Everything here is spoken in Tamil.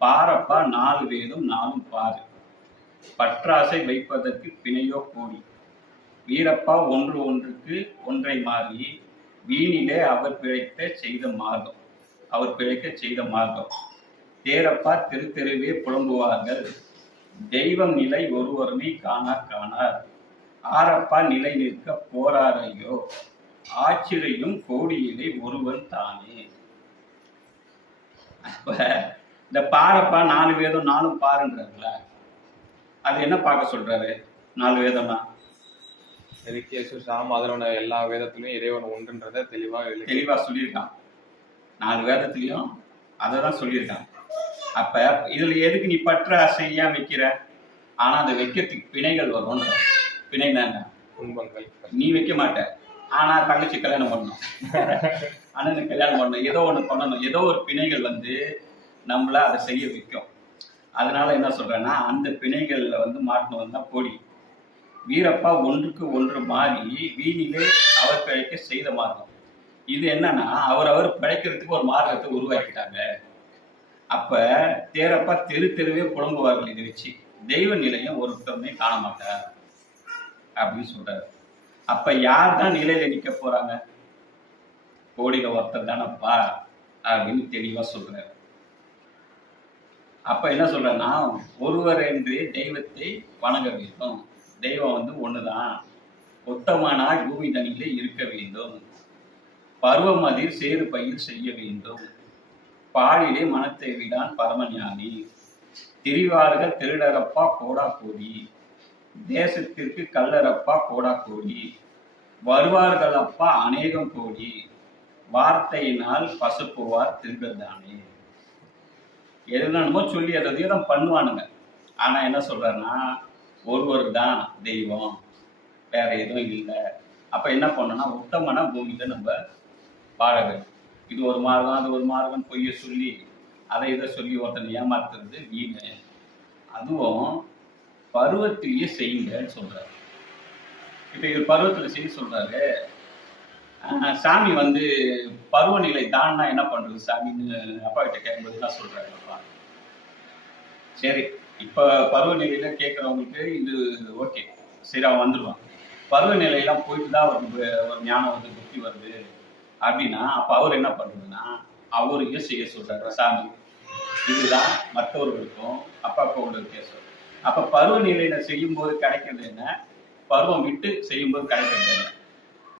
பாரப்பா நாலு வேதம் நாளும் பாரு. பற்றாசை வைப்பதற்கு பிணையோ கோடி. வீரப்பா ஒன்று ஒன்றுக்கு ஒன்றை மாறி வீணிலே அவர் பிழைக்க செய்த மார்க்கம். அவர் பிழைக்க செய்த மார்க்கம். தேரப்பா தெரு தெருவே புலம்புவார்கள். தெய்வம் நிலை ஒருவருமே காணார் காணார். ஆரப்பா நிலை நிற்க போராரையோ ஆச்சிரையும் கோடியிலே ஒருவன் தானே. அப்ப இந்த பாரப்பா நாலு வேதம் நாலும் பாருன்றாருல அது என்ன பார்க்க சொல்றாரு? நாலு வேதம்னா எதுக்கேசு சாம் அதனோட எல்லா வேதத்திலும் இறைவன் ஒன்றுன்றத தெளிவா தெளிவா சொல்லியிருக்கான். நாலு வேதத்திலையும் அதை தான் சொல்லியிருக்கான். அப்ப இதுல எதுக்கு நீ பற்ற ஏன் வைக்கிற? ஆனா அந்த வைக்கிறதுக்கு பிணைகள் வரும்ன்ற பிணை என்ன துன்பங்கள் நீ வைக்க மாட்ட. ஆனா தங்கச்சி கல்யாணம் பண்ணணும். அண்ணனுக்கு கல்யாணம் பண்ணணும். ஏதோ ஒண்ணு பண்ணணும். ஏதோ ஒரு பிணைகள் வந்து நம்மள அதை செய்ய வைக்கும். அதனால என்ன சொல்றேன்னா அந்த பிணைகள்ல வந்து மாட்டினவன் தான் கோடி வீரப்பா ஒன்றுக்கு ஒன்று மாறி வீணிலே அவர் பிழைக்க செய்த மார்க்கம். இது என்னன்னா அவர் அவர் பிழைக்கிறதுக்கு ஒரு மார்க்கத்தை உருவாக்கிட்டாங்க. அப்ப தேரப்பா தெரு தெருவே புலம்புவார்கள் இதை வச்சு. தெய்வ நிலையம் ஒருத்தருமே காண மாட்டார் அப்படின்னு சொல்றாரு. அப்ப யார் தான் நிலையில நிக்க போறாங்க? கோடியில ஒருத்தர் தானப்பா அப்படின்னு தெளிவா சொல்றாரு. அப்ப என்ன சொல்றேன்னா ஒருவர் என்று தெய்வத்தை வணங்க வேண்டும். தெய்வம் வந்து ஒண்ணுதான். உத்தமனாய் பூமி தனியிலே இருக்க வேண்டும். பருவமதில் சேறு பயிர் செய்ய வேண்டும். பாலிலே மனத்தை விடான் பரமஞானி. திரிவார்கள் திருடரப்பா கோடா கோடி தேசத்திற்கு கல்லறப்பா கோடா கோடி வருவார்கள் அப்பா அநேகம் கோடி. வார்த்தையினால் பசுப்புவார் திருடர்தானே என்னென்னமோ சொல்லி அதை தான் பண்ணுவானுங்க. ஆனால் என்ன சொல்கிறேன்னா ஒருவர் தான் தெய்வம் வேற எதுவும் இல்லை. அப்போ என்ன பண்ணோம்னா உத்தமனா பூமியில நம்ம வாழ வேண்டும். இது ஒரு மார்க்கம் அது ஒரு மார்க்கம் பொய்ய சொல்லி அதை இதை சொல்லி ஒருத்தனை ஏமாத்துறது வீணு. அதுவும் பருவத்திலேயே செய்யுங்கன்னு சொல்கிறார் இப்போ இது பருவத்தில் செய்ய சொல்கிறாரு சாமி வந்து பருவநிலை தான்னா என்ன பண்றது சாமின்னு அப்பா கிட்ட கேட்கும்போது தான் சொல்றாரு அப்பா. சரி இப்ப பருவநிலையில கேட்கறவங்களுக்கு இது ஓகே. சரி அவன் வந்துடுவான் பருவநிலையெல்லாம் போயிட்டு தான் அவருக்கு ஒரு ஞானம் வந்து புத்தி வருது அப்படின்னா அப்ப அவர் என்ன பண்றதுன்னா அவருக்கு செய்ய சொல்றாரு சாமி இதுதான் மற்றவர்களுக்கும் அப்பா அப்பாவோட சொல்றாரு அப்ப பருவநிலையில செய்யும்போது கிடைக்கிறது என்ன? பருவம் விட்டு செய்யும்போது கிடைக்கிறது என்ன?